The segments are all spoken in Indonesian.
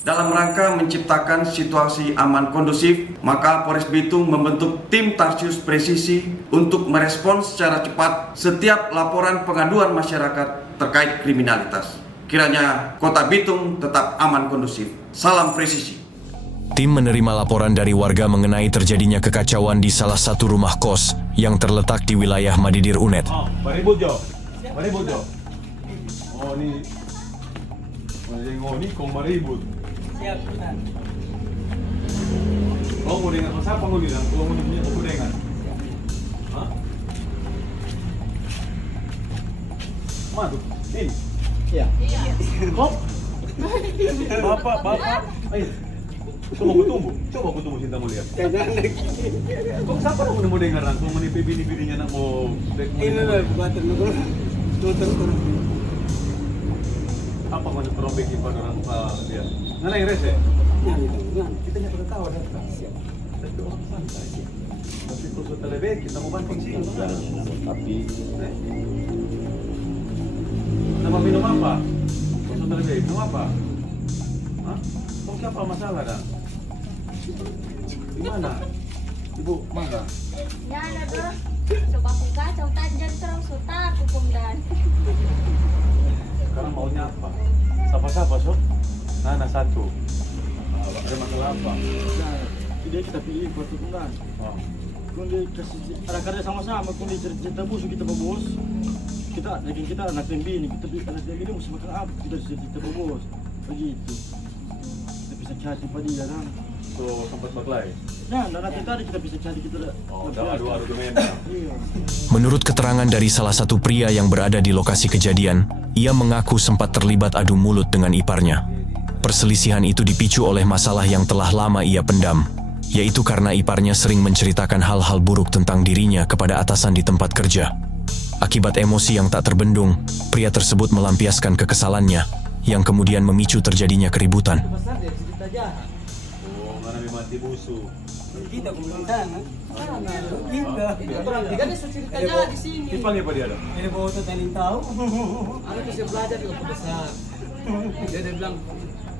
Dalam rangka menciptakan situasi aman kondusif, maka Polres Bitung membentuk tim Tarsius Presisi untuk merespons secara cepat setiap laporan pengaduan masyarakat terkait kriminalitas. Kiranya Kota Bitung tetap aman kondusif. Salam presisi. Tim menerima laporan dari warga mengenai terjadinya kekacauan di salah satu rumah kos yang terletak di wilayah Madidir Unet. Maribut Jo. Maribut Jo. Oh ini. Oh ini kong maribut. Siap, Ustaz. Oh mau dengan siapa mau bilang? Oh mau punya aku dengan. Hah? Mana tuh? Ini. Iya. Kok? Bapak. Ayo. Coba aku tunggu cinta mulia. Kok siapa nak mau dengar orang? Kau menipu bini-bininya nak mau. Ini lah buatan turun. Apa kau nak robek pada orang dia? Mana yang rese? Kita nggak pernah tahu ada. Tapi orang santai. Tapi kalau sudah lebih kita mau banting sih. Tapi. Nama minum apa? Kalau sudah lebih minum apa? Hah? Kau siapa masalah dah? Di mana? Ibu mana? Ya, ada tuh. Coba aku kacau tajam terus sutar hukum dan. Sekarang maunya apa? Siapa sob? Nana satu. Ada masalah apa? Tidak kita pilih buat tukungan. Oh. Kundi kasih karya sama-sama. Kundi cerita busuk kita bos. Kita anak tembi ini. Kita anak tembi ini mesti makan apa? Kita cerita bos. Begitu. Kita bisa cari pada dia kan. So sempat baklai. Nah, nanti tadi kita bisa cari kita. Oh, udah adu domain. Iya. Menurut keterangan dari salah satu pria yang berada di lokasi kejadian, ia mengaku sempat terlibat adu mulut dengan iparnya. Perselisihan itu dipicu oleh masalah yang telah lama ia pendam, yaitu karena iparnya sering menceritakan hal-hal buruk tentang dirinya kepada atasan di tempat kerja. Akibat emosi yang tak terbendung, pria tersebut melampiaskan kekesalannya, yang kemudian memicu terjadinya keributan. Besar dia cerita jahat. Oh, mana mati busuk. Kita kumpulkan. Kita orang tiga dia cerita jahat di sini. Dipanggil apa dia ada? Ini bawa tuh taling tahu. Anak bisa belajar di kota besar. Dia bilang,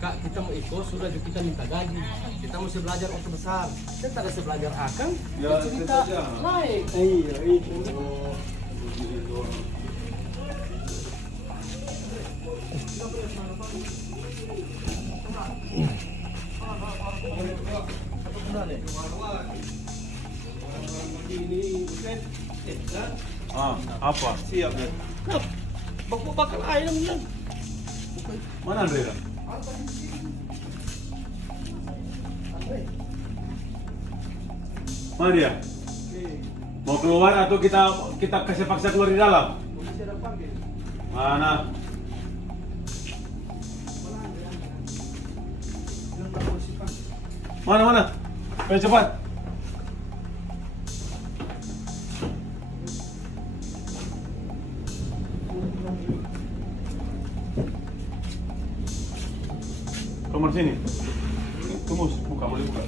Kak, kita mau ikut, sudah kita minta gaji. Kita mesti belajar kota besar. Kita tak bisa belajar akan. Ya, Cerita saja. lain. Iya, itu. Apa? Siap ya. Bapak bakal ayam bilang. Mana Andre? Mana dia? Mau keluar atau kita kasih paksa keluar di dalam? Mana? Mana? Ayo cepat. Kamar sini. Tumus, buka, boleh buka.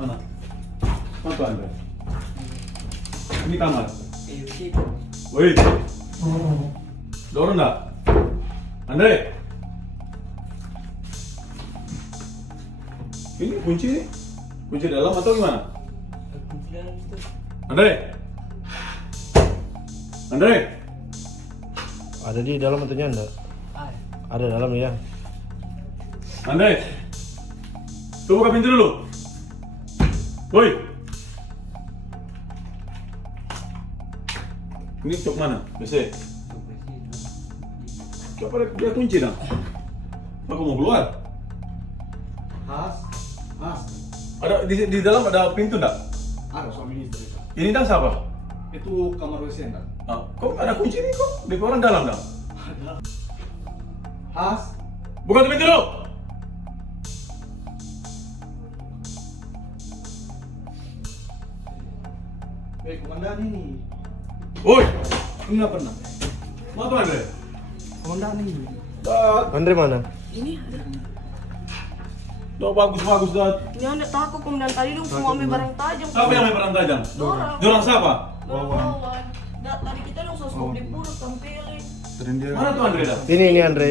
Mana? Apa Andre? Ini kamar. Woi. Dorong enggak? Andre. Ini kunci nih. Kunci dalam atau gimana? Andre. Ada di dalam tentunya enggak? Ada dalam ya. Andre. Tuh buka pintu dulu. Woi. Ini cok mana? BC. Coba dia kunci dah. Aku mau keluar. Has. Ada di dalam ada pintu enggak? Ada suami istri. Ini dah siapa? Itu kamar WC enggak? Kok ada kunci nih kok? Di orang dalam dah. Has. Buka tuh pintu dulu. Komandan ini. Woi. Enggak pernah. Mau apa Andre? Komandan ini. Andre mana? Tuh bagus dah. Ini anda takut komandan tadi dong semua ambil barang tajam. Siapa yang main barang tajam? Dorang. Jorang siapa? Wawan. Tadi kita dong sosok di purut tampilin. Mana tuh Andre dah? Ini Andre.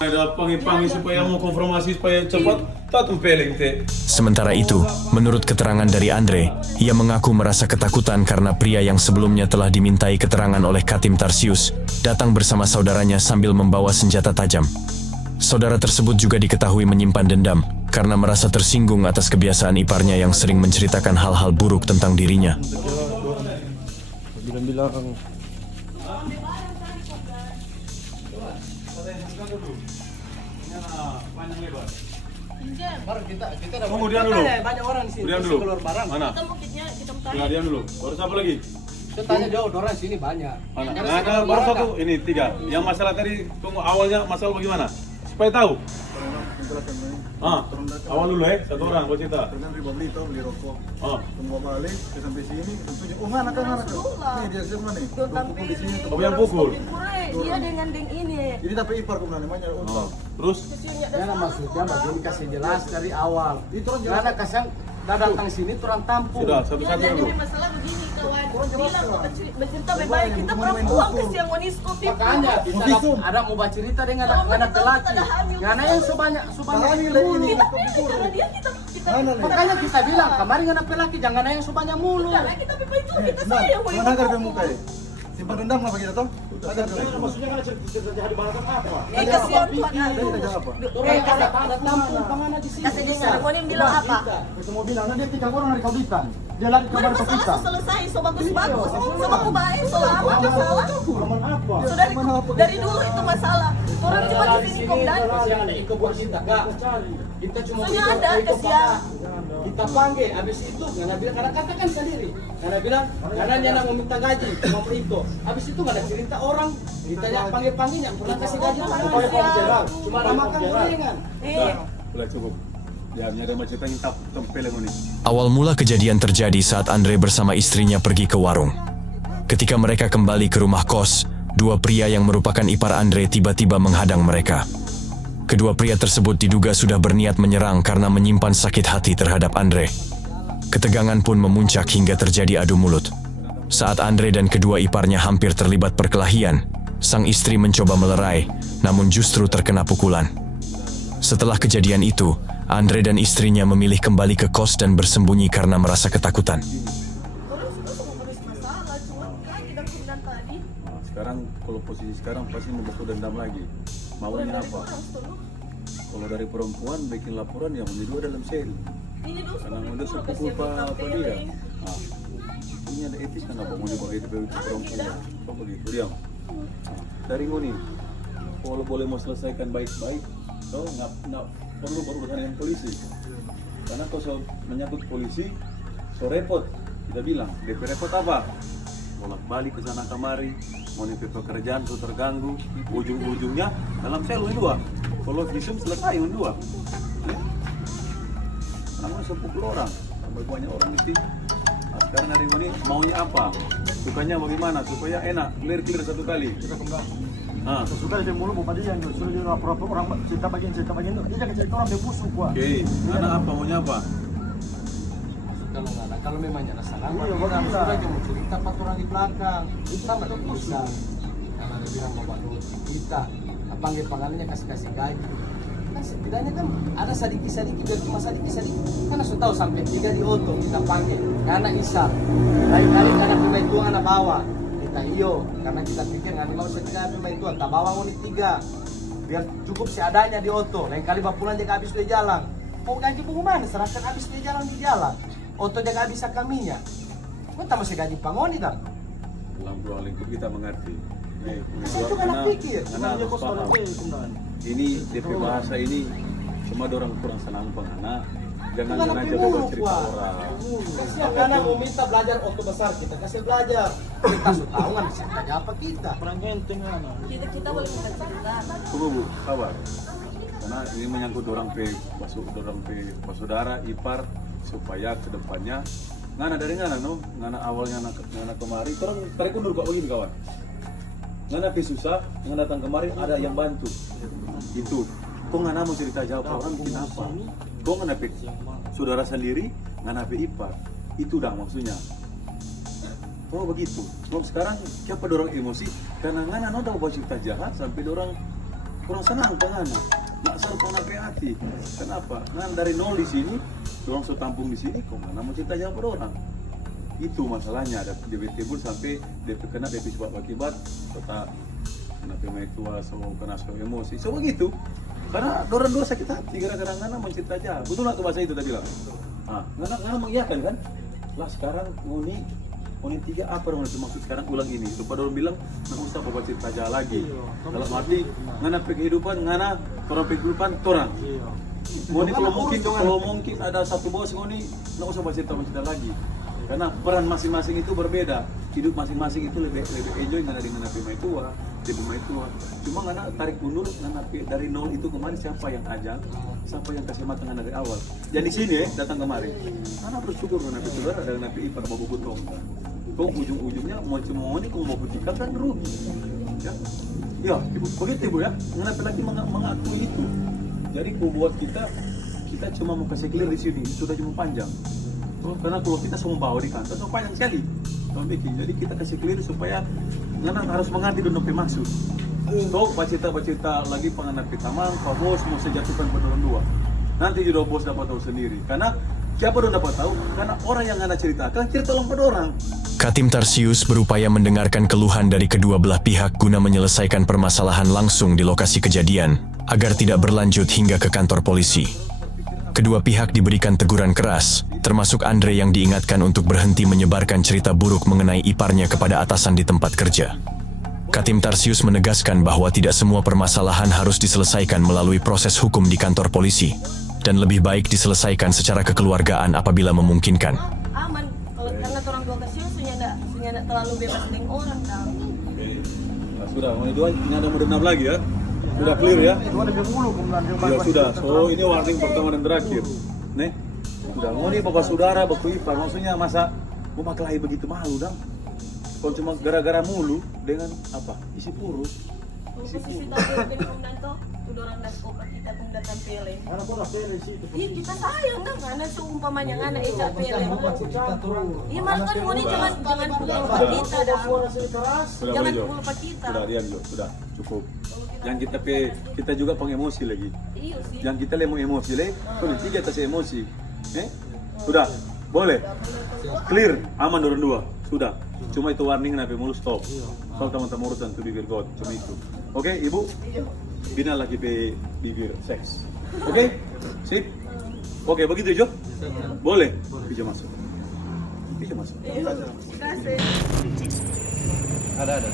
Ada panggil supaya mau konfirmasi supaya cepat tak tempeleng teh. Sementara itu, menurut keterangan dari Andre, ia mengaku merasa ketakutan karena pria yang sebelumnya telah dimintai keterangan oleh Katim Tarsius datang bersama saudaranya sambil membawa senjata tajam. Saudara tersebut juga diketahui menyimpan dendam karena merasa tersinggung atas kebiasaan iparnya yang sering menceritakan hal-hal buruk tentang dirinya. Bilang-bilang. Panjang lebar. Kita Kemudian dulu. Banyak orang di sini. Kemudian dulu. Keluar barang. Mana? Kita mungkinnya kita Ya, tanya. diam dulu. Baru siapa lagi? Kita tanya jauh, orang sini banyak. Mana? Nah, kalau baru satu, ini 3. Yang masalah tadi, tunggu awalnya masalah bagaimana? Supaya tahu. Awal dulu satu orang buat cerita. Dengan riba beli tau, beli rokok. Semua balik, saya sampai sini, tentunya, oh mana kan. Nih dia semua nih, Tuh dua pukul di sini. tampilin. Oh, yang pukul. Dia dengan deng ini. Jadi tapi ipar kok namanya, Terus? Kesiannya ada Karena salah. maksudnya begini kasih jelas dari awal. Itu orang jelas. Karena kasang datang sini turang tampung. Sudah, satu-satu Ya, dulu. jadi masalah begini kawan. Bilang kok bercerita baik-baik. Kita perempuan kesiang wanisku pipu. Makanya kita ada mau baca cerita dengan anak lelaki. Karena yang sebanyak mulu. Kita pilih karena dia kita Makanya kita bilang kemarin anak lelaki jangan ada yang sebanyak mulu. karena kita pipu itu kita sayang mau Mana agar muka ya? Simpan dendam lah kita toh. Agar Maksudnya kan cerita jahat di mana kan apa? kasihan Tuhan kita jaga apa? Orang ada tampung pangan di sini. Kata dia nggak mau bilang apa? Kita mau bilang, dia 3 orang dari Kauditan. Dia lari ke kamar Masalah kita. selesai, so bagus-bagus, so baku baik, so lama masalah. Aman apa? So dari dulu itu masalah. Orang cuma di sini kok dan Iko buat kita, Kak. Kita cuma Soalnya ikut- ada, ikut kesian. Pak. Kita panggil, habis itu Ngana bilang, karena katakan sendiri. Ngana bilang, karena dia nak meminta gaji, cuma Iko. Habis itu Ngana cerita orang, kita yang panggil-panggilnya, pernah kasih gaji. Cuma namakan gorengan. Boleh cukup. Ya, ada macam cerita tempeleng ini. Awal mula kejadian terjadi saat Andre bersama istrinya pergi ke warung. Ketika mereka kembali ke rumah kos, 2 pria yang merupakan ipar Andre tiba-tiba menghadang mereka. Kedua pria tersebut diduga sudah berniat menyerang karena menyimpan sakit hati terhadap Andre. Ketegangan pun memuncak hingga terjadi adu mulut. Saat Andre dan kedua iparnya hampir terlibat perkelahian, sang istri mencoba melerai, namun justru terkena pukulan. Setelah kejadian itu, Andre dan istrinya memilih kembali ke kos dan bersembunyi karena merasa ketakutan. orang suka sama menulis masalah, cuma kan kita kemudian tadi. Sekarang, kalau posisi sekarang pasti mau baku dendam lagi. Maunya apa? Kalau dari perempuan bikin laporan yang dua dalam sel. Ini dong Karena udah sepukul apa dia. Ini ada etis kan apa mau dibawa itu perempuan. Kok begitu dia? Dari ngoni, kalau boleh mau selesaikan baik-baik, so nggak perlu baru bertanya dengan polisi. Karena kalau menyangkut polisi, so repot. Kita bilang, DP repot apa? Bolak-balik ke sana kemari, mau nipu pekerjaan tuh terganggu, ujung-ujungnya dalam sel dua. Kalau visum selesai dua. Namun 10 orang, tambah banyak orang mesti. Nah, sekarang hari ini maunya apa? Sukanya bagaimana supaya enak, clear satu kali. Sudah dia mulu bapak dia yang sudah dia lapor orang cerita bagian itu. Dia jangan cerita orang dia busuk gua. Oke, anak apa maunya apa? Kalau memangnya ada salah, Iya, kita bisa. sudah mau cerita 4 orang di belakang. Kita nggak bisa. Karena dia bilang bapak Lut, kita panggil panggilnya kasih gaji. Kan setidaknya kan ada sedikit biar cuma sedikit. Karena sudah tahu sampai 3 di auto kita panggil. Karena isap. Lain-lain karena pemain tuang anak bawa. Kita iyo, karena kita pikir nggak mau setia pemain tuang. Tak bawa unit 3. Biar cukup seadanya di auto. Lain kali bapulan jaga habis dia jalan. Mau gaji pengumuman, serahkan habis dia jalan di jalan. Auto jaga habis kaminya. Kita masih gaji pangoni dah. Dalam dua lingkup kita mengerti. Saya juga nak pikir. Anak harus paham. Ini DP bahasa ini cuma orang kurang senang penganak. Jangan aja bawa cerita orang. Kasihan karena mau minta belajar auto besar kita kasih belajar. Kita sudah tahu kan ceritanya apa kita. Orang genteng anak. Kita boleh minta cerita. Tunggu Bu, sabar. Karena ini menyangkut orang saudara, ipar, supaya kedepannya ngana dari ngana no, ngana awalnya ngana kemari, orang tarik undur kok begini kawan. Ngana pi susah, ngana datang kemari ada yang bantu. Itu, kok ngana mau cerita jawab orang bikin apa? Kok ngana pi saudara sendiri, ngana pi ipar, itu dah maksudnya. Oh begitu. Sebab sekarang siapa dorong emosi karena ngana no tahu cerita jahat sampai dorong kurang senang ngana. Nak sar kona hati. Kenapa? Ngana dari nol di sini, dorong so tampung di sini, kok ngana mau cerita jahat pada orang. Itu masalahnya, ada DP timbul sampai DP kena DP sebab akibat kota kena pemain tua so kena so emosi. So begitu. Karena dorong dua sakit hati gara-gara ngana mencerita jahat. Betul lah tuh bahasa itu tadi bilang. Ah, ngana mengiyakan kan? Lah sekarang Uni 3 apa yang dimaksud sekarang ulang ini? Supaya orang bilang nggak usah bawa cerita jahat lagi. Dalam arti ngana kehidupan ngana orang kehidupan orang. Ngoni kalau mungkin ada satu bos ngoni nggak usah bawa cerita lagi. Karena peran masing-masing itu berbeda. Hidup masing-masing itu lebih enjoy ngana dengan pemain tua, di pemain tua. Cuma ngana tarik mundur ngana dari nol itu kemarin siapa yang ajang, siapa yang kasih makan ngana dari awal. Dan di sini datang kemarin. Ngana bersyukur ngana saudara ada ngana ipar babu butong. Kau ujung-ujungnya mau cuma ini kau mau buktikan kan rugi. Ya, ibu begitu ibu ya. Ngana lagi mengakui itu. Jadi kau buat kita cuma mau kasih clear di sini sudah cuma panjang. Karena kalau kita semua bawa di kantor, so panjang sekali. Jadi kita kasih clear supaya ngana harus mengerti dan sampai maksud. So, bacita lagi pengenal pitamang, Pak Bos mau sejatuhkan penolong dua. Nanti juga bos dapat tahu sendiri. Karena siapa dong dapat tahu? Karena orang yang ngana ceritakan cerita tolong pada orang. Katim Tarsius berupaya mendengarkan keluhan dari kedua belah pihak guna menyelesaikan permasalahan langsung di lokasi kejadian, agar tidak berlanjut hingga ke kantor polisi. Kedua pihak diberikan teguran keras, termasuk Andre yang diingatkan untuk berhenti menyebarkan cerita buruk mengenai iparnya kepada atasan di tempat kerja. Katim Tarsius menegaskan bahwa tidak semua permasalahan harus diselesaikan melalui proses hukum di kantor polisi, dan lebih baik diselesaikan secara kekeluargaan apabila memungkinkan. Aman, kalau karena orang tua kecil sunya enggak terlalu bebas dengan orang dah. Oke. Nah, sudah, mau dua ini ada modern lagi ya. Sudah clear ya? Ya sudah. So ini warning pertama dan terakhir. Nih. Sudah. Mau nih bapak saudara, bapak ipar, maksudnya masa mau maklahi begitu malu dong? Kalau cuma gara-gara mulu dengan apa? Isi purus. Isi purus. Orang dan opa kita kung datang pele. Mana pun pele sih. Iya kita sayang dah karena seumpamanya ngana eca pele. Iya malah kan ngoni jangan pukul kita dah. Jangan pukul kita. Sudah diam dulu, sudah cukup. Yang kita juga pengemosi lagi. Iya sih. Yang kita lemo emosi lagi, kalau tiga atas emosi. Sudah, boleh. Clear, aman dorong dua. Sudah. Cuma itu warning nabi mulu stop. Soal teman-teman urusan to bibir God, cuma itu. Oke, Ibu? Bina lagi bibir seks. Oke? Sip? Oke, begitu Jo? Boleh? Bisa masuk. Bisa masuk. Kasih. Ada.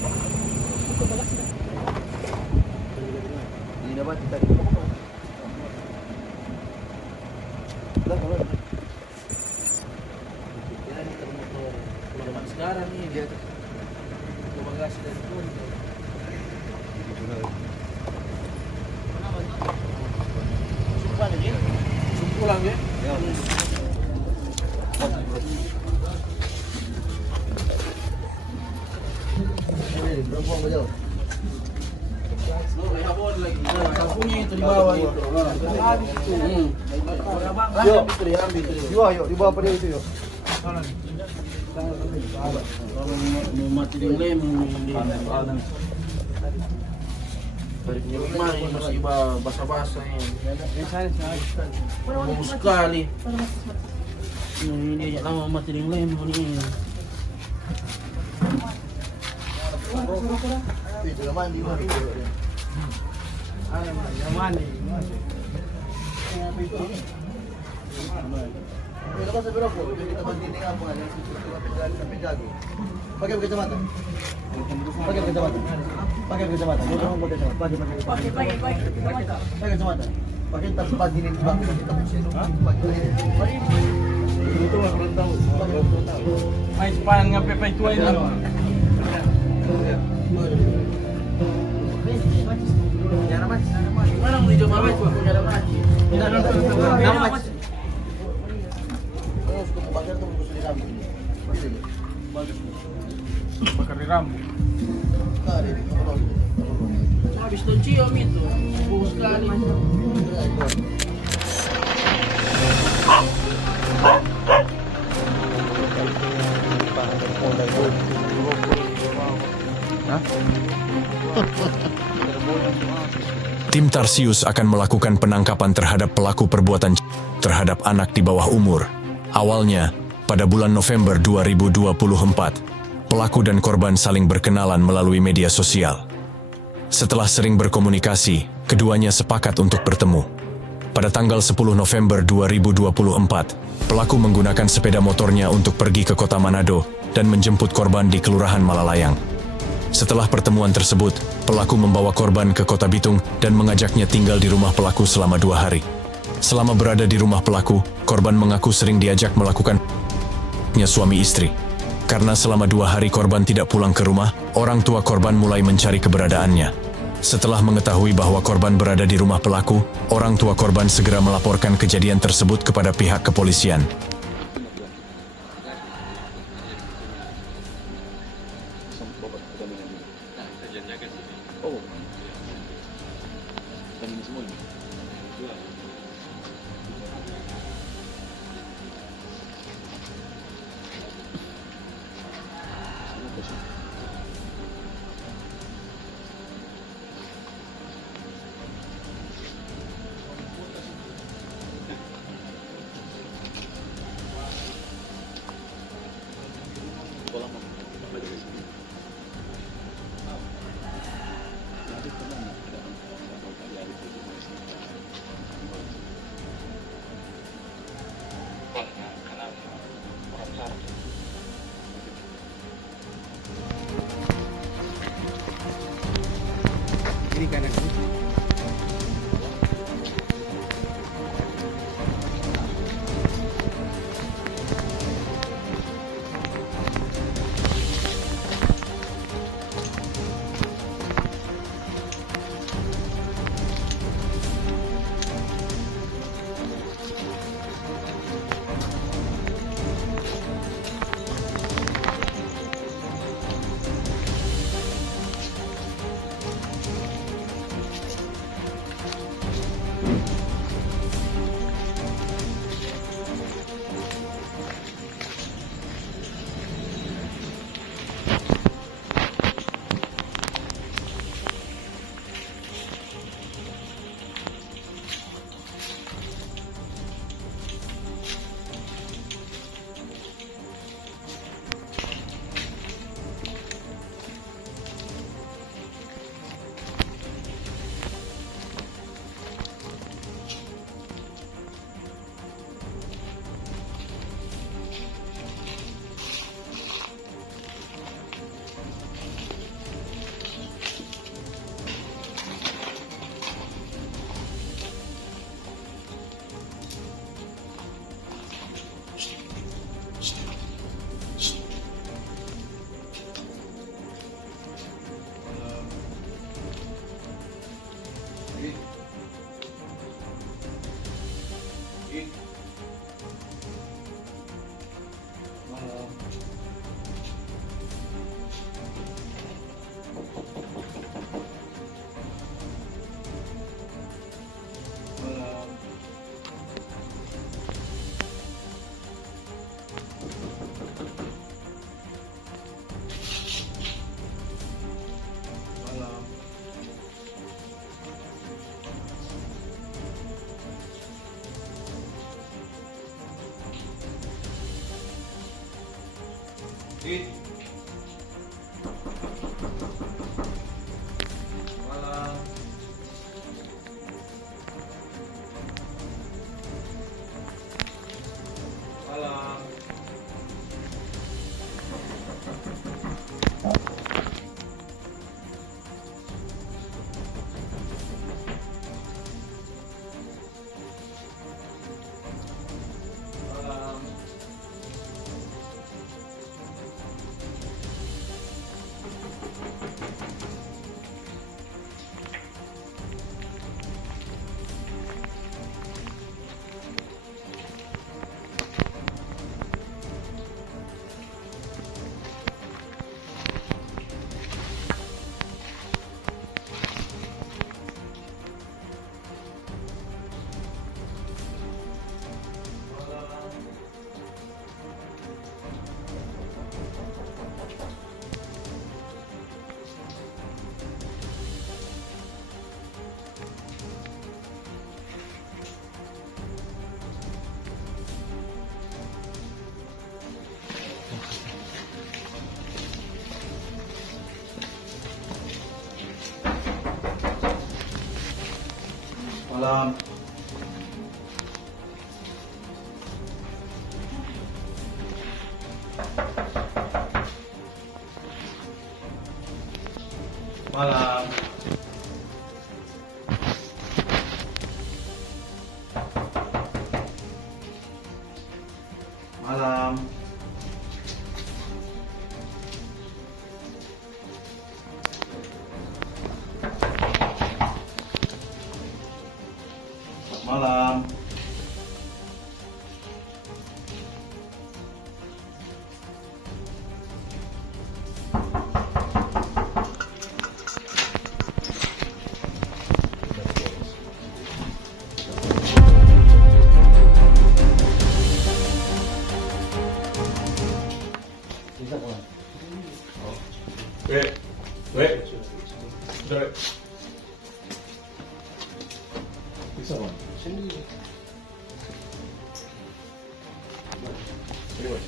Ini dapat kita. Sekarang nih dia bagasi dari konter. Pulang ya? Ya. Berapa jauh? Punya itu di bawah itu. Habis itu. Yuk, di bawah pada itu yuk. Mau mati di lem dari kemarin masih basah-basah ini. Mau sekali. Ini dia lama mati di lem ini. Itu mandi mandi. Mandi. Lepas berapa? Kita mandi dengan apa? Yang sampai jago. Pakai kacamata. Pakai kacamata. Pakai kacamata. Pakai kacamata. Pakai tas pagi ini bang. Itu lah belum tahu. Main sepan ngapain pakai tua ini? Jangan mas. Mana mau dicoba mas? Jangan mas. Jangan mas. Bakar di rambut. Habis itu cium itu, bau sekali. Tim Tarsius akan melakukan penangkapan terhadap pelaku perbuatan terhadap anak di bawah umur. Awalnya, pada bulan November 2024, pelaku dan korban saling berkenalan melalui media sosial. Setelah sering berkomunikasi, keduanya sepakat untuk bertemu. Pada tanggal 10 November 2024, pelaku menggunakan sepeda motornya untuk pergi ke kota Manado dan menjemput korban di Kelurahan Malalayang. Setelah pertemuan tersebut, pelaku membawa korban ke kota Bitung dan mengajaknya tinggal di rumah pelaku selama 2 hari. Selama berada di rumah pelaku, korban mengaku sering diajak melakukan suami istri. Karena selama 2 hari korban tidak pulang ke rumah, orang tua korban mulai mencari keberadaannya. Setelah mengetahui bahwa korban berada di rumah pelaku, orang tua korban segera melaporkan kejadian tersebut kepada pihak kepolisian. Kiri kanan. Malam. Malam. Malam. Malam. Wait. Sudah. Bisa, Bang? Sendiri. Ini, Bang.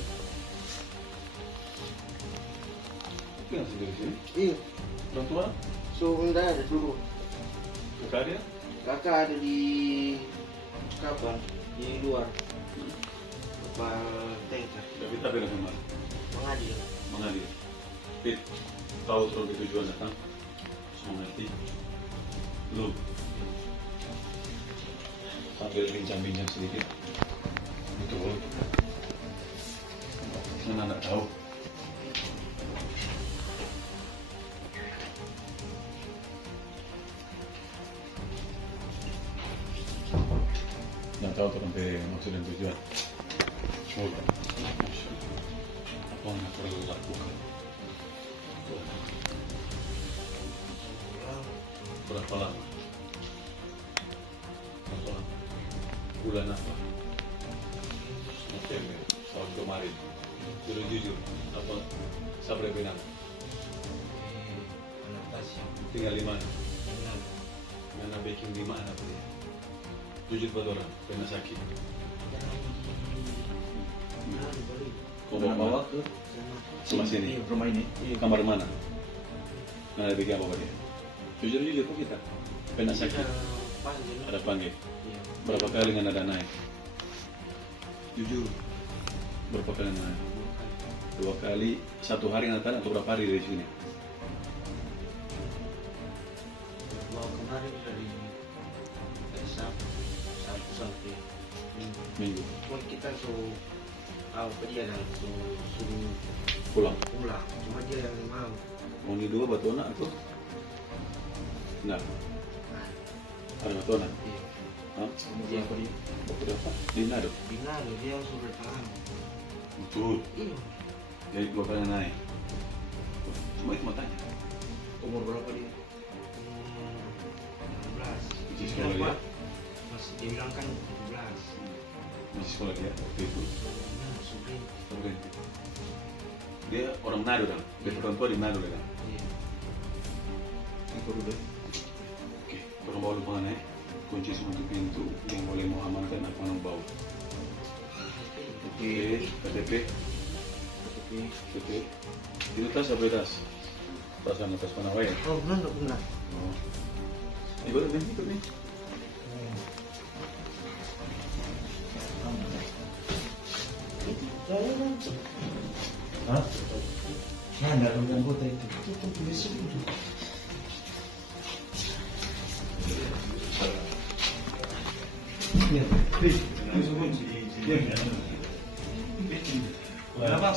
Oke, nggak sendiri sini? Iya. Orang tua? So enggak ada dulu. Kakak dia? Kakak ada di kapal di luar. Kapal tanker. Tapi tak bela sama Mengadil. mengalir. Fit, tahu soal tujuan datang? Semua ngerti. Lu sambil bincang-bincang sedikit. Betul. Mana nggak tahu. Nggak tahu tuh sampai maksud dan tujuan. Coba. Apa yang perlu lakukan? Berapa lama? Berapa lama? Bulan apa? November tahun kemarin. Jujur, apa sabar benang? Tinggal di mana? Mana baking di mana? Jujur pada orang, pernah sakit. Kau bawa ke rumah sini? Rumah ini? Kamar mana? Mana baking apa dia? Jujur kok kita pernah sakit. Ada panggil. Berapa kali nggak ada naik? Jujur. Berapa kali naik? 2 kali, 1 hari natan atau berapa hari dari sini? Kemarin dari Sabtu sampai Minggu. Cuma kita apa dia dan suruh Pulang. Cuma dia yang mau. Mau ni 2 batu anak tu? Nah. Ada batu anak? Iya. Hah? Dia apa dia? Batu apa? Dinar. Dinar dia suruh tahan. Betul. Iya. Jadi 2 kali naik. Cuma itu mau tanya. Umur berapa dia? 16. Masih sekolah dia? Masih dia bilang kan 17. Masih sekolah dia waktu itu. Subin. Berhenti. Dia orang Manado kan? Dia orang tua di Manado kan? Iya. Itu dulu. Oke, orang bawa lupa naik. Kunci semua pintu yang boleh mau amankan apa orang bawa. Oke, KTP. Ini tas apa tas? Tas sama tas mana wae? Oh, benar. Oh. Ini baru nih, ikut nih. Hah? Nah, nggak ada anggota itu. Itu polisi itu. Ya, Kenapa?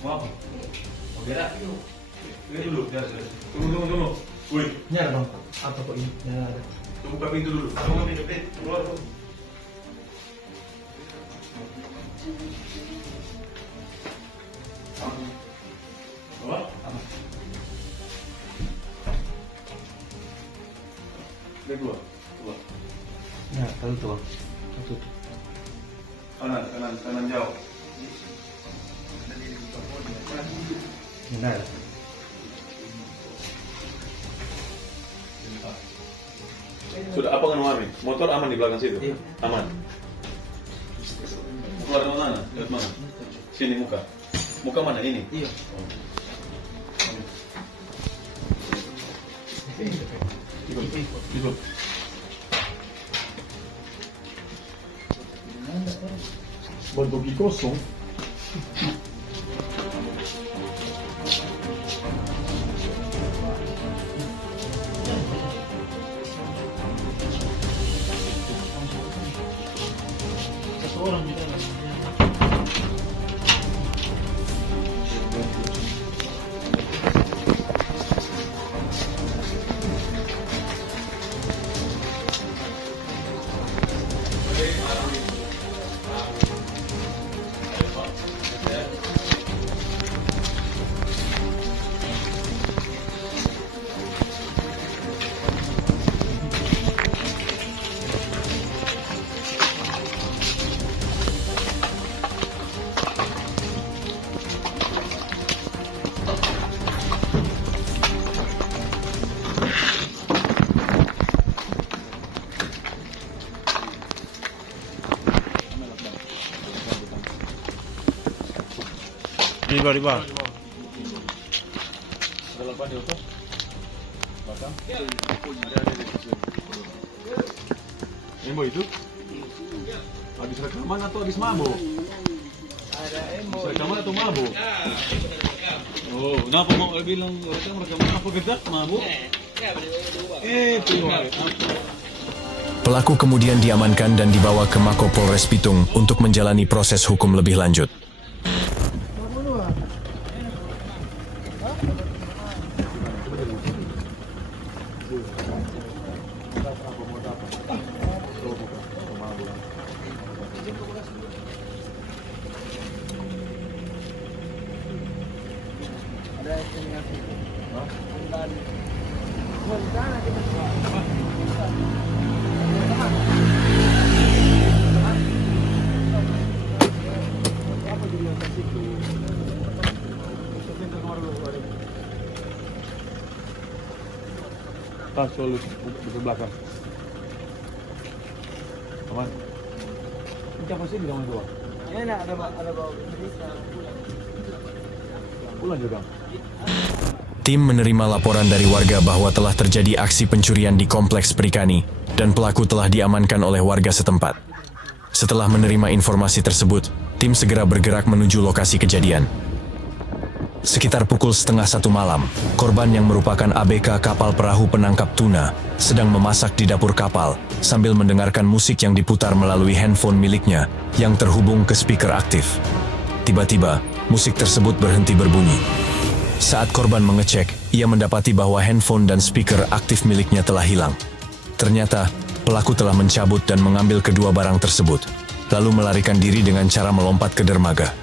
Mau apa? Mau gerak? Ini dulu, tunggu. Woi, nyala dong. Apa kok ini? Nyala ada. buka pintu dulu. Buka pintu, keluar. Apa? Dia keluar. Ya, tahu tuh. Tutup. Kanan jauh. Benar. Sudah apa kan warni? Motor aman di belakang situ? Iya. Aman. Keluar dari mana? Lihat mana? Sini muka. Muka mana ini? Iya. Ikut. bentuknya kosong. Satu orang di dalam. Di bawah. Ada lapan di otak. Belakang. Embo itu? Habis rekaman atau habis mabuk? Habis rekaman atau mabuk? Oh, kenapa mau bilang rekaman apa gedak mabuk? Pelaku kemudian diamankan dan dibawa ke Mako Polres Bitung untuk menjalani proses hukum lebih lanjut. Tas selalu di belakang. Aman. Siapa sih di kamar dua? Ini ada bawa berita. Pulang juga. Tim menerima laporan dari warga bahwa telah terjadi aksi pencurian di kompleks Perikani dan pelaku telah diamankan oleh warga setempat. Setelah menerima informasi tersebut, tim segera bergerak menuju lokasi kejadian. Sekitar pukul 12:30 malam, korban yang merupakan ABK kapal perahu penangkap tuna sedang memasak di dapur kapal sambil mendengarkan musik yang diputar melalui handphone miliknya yang terhubung ke speaker aktif. Tiba-tiba, musik tersebut berhenti berbunyi. Saat korban mengecek, ia mendapati bahwa handphone dan speaker aktif miliknya telah hilang. Ternyata, pelaku telah mencabut dan mengambil kedua barang tersebut, lalu melarikan diri dengan cara melompat ke dermaga.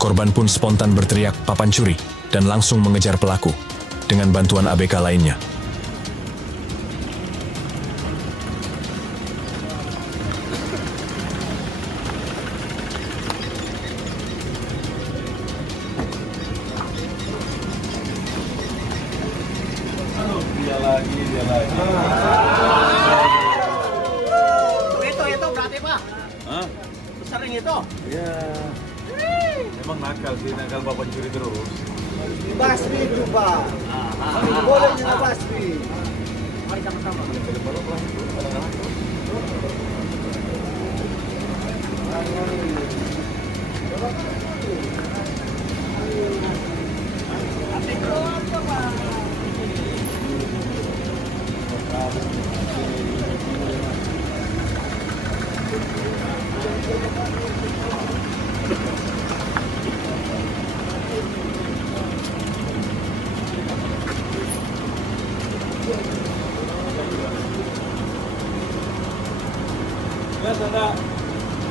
Korban pun spontan berteriak papan curi dan langsung mengejar pelaku dengan bantuan ABK lainnya. Dia lagi. Itu berarti Pak. Hah? Sering itu. Ya. Emang nakal sih, nakal bapak curi terus. Basri itu Pak. Boleh juga Basri. Mari sama-sama.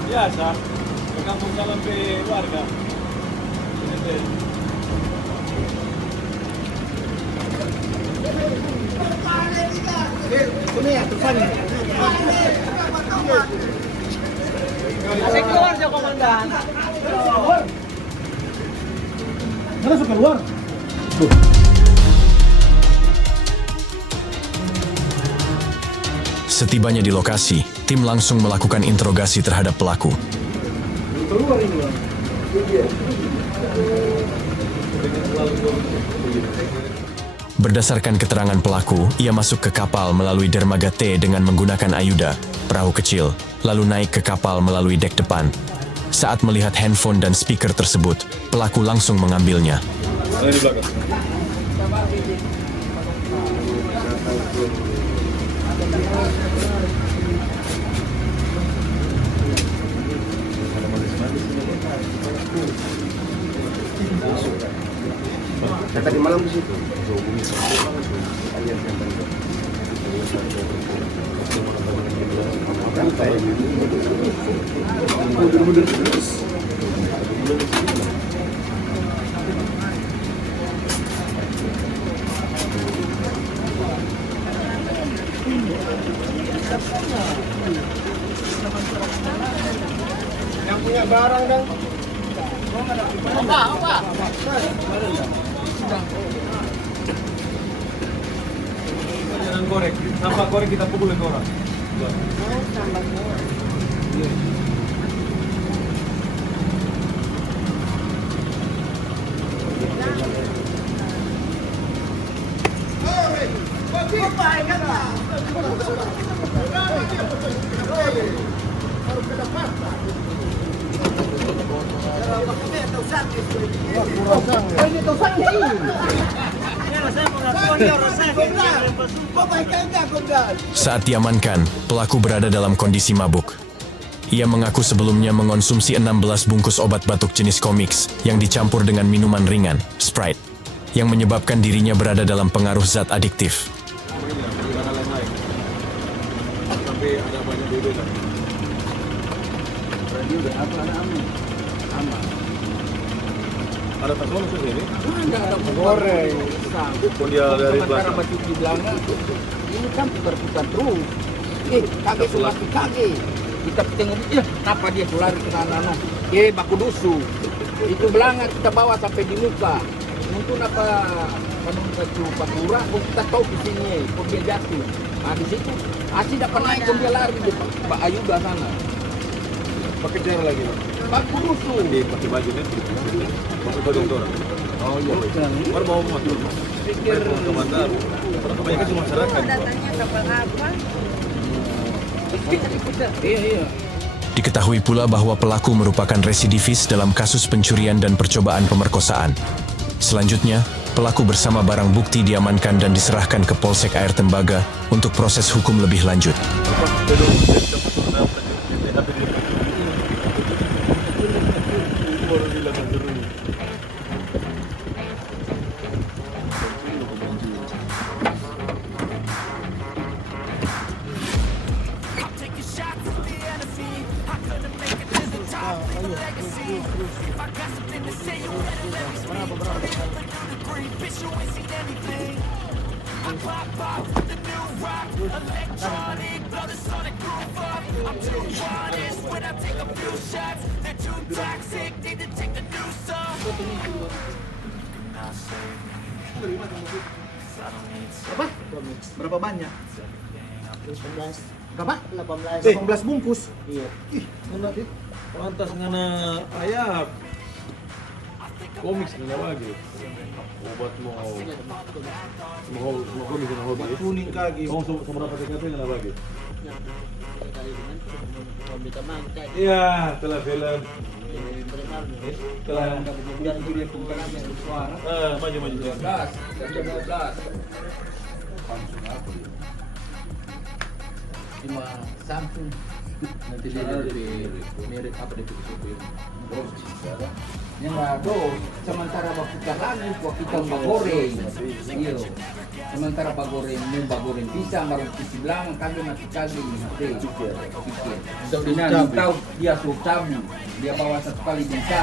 Biasa, ke kampung salam pe warga. Ini ya, depan ini. Asik keluar dia komandan. Mana suka keluar? Setibanya di lokasi, tim langsung melakukan interogasi terhadap pelaku. Keluar ini Bang. Berdasarkan keterangan pelaku, ia masuk ke kapal melalui dermaga T dengan menggunakan ayuda, perahu kecil, lalu naik ke kapal melalui dek depan. Saat melihat handphone dan speaker tersebut, pelaku langsung mengambilnya. Ada di belakang. Tadi malam di situ. Yang punya barang dong. Apa? Jangan korek, tanpa korek kita pukulin orang. Saat diamankan, pelaku berada dalam kondisi mabuk. Ia mengaku sebelumnya mengonsumsi 16 bungkus obat batuk jenis Comix yang dicampur dengan minuman ringan, Sprite, yang menyebabkan dirinya berada dalam pengaruh zat adiktif. Sampai ada banyak beda. Radio udah apa ada aman. Ada tas orang sini? Enggak ada goreng. Pun dia dari Sementara belakang. baju di belakang ini kan putar-putar terus. Kaget semakin kaget. Kita tengok, kenapa dia lari ke sana? Baku dusu. Itu belanga kita bawa sampai di muka. Mungkin apa menunggu baju patura, kita tahu di sini, kok dia jatuh. Nah di situ, Aci dapat naik, kok dia lari di Pak Ayuda sana. Pakai cara lagi. Baku dusu. Dia pakai baju dia. Pakai baju orang. Oh iya. Baru mau masuk. Pikir Komentar. Karena kebanyakan cuma masyarakat. Datangnya kapal apa? Iya. Diketahui pula bahwa pelaku merupakan residivis dalam kasus pencurian dan percobaan pemerkosaan. Selanjutnya, pelaku bersama barang bukti diamankan dan diserahkan ke Polsek Air Tembaga untuk proses hukum lebih lanjut. Berapa banyak? 18. Berapa? 18. 18 bungkus. Iya. Pantas ngana ayam. Komik ngana lagi. Obat mau komik ngana hobi. Kuning kaki. Oh, seberapa TKP ngana lagi? Kita mangkai. Iya, telah film. Telah maju. 12. Cuma Samsung nanti dia jadi merek apa di PCB yang ada sementara kita lagi kita goreng sementara goreng pisang baru isi bilang kami masih kaging pikir tahu dia sudah dia bawa satu kali bisa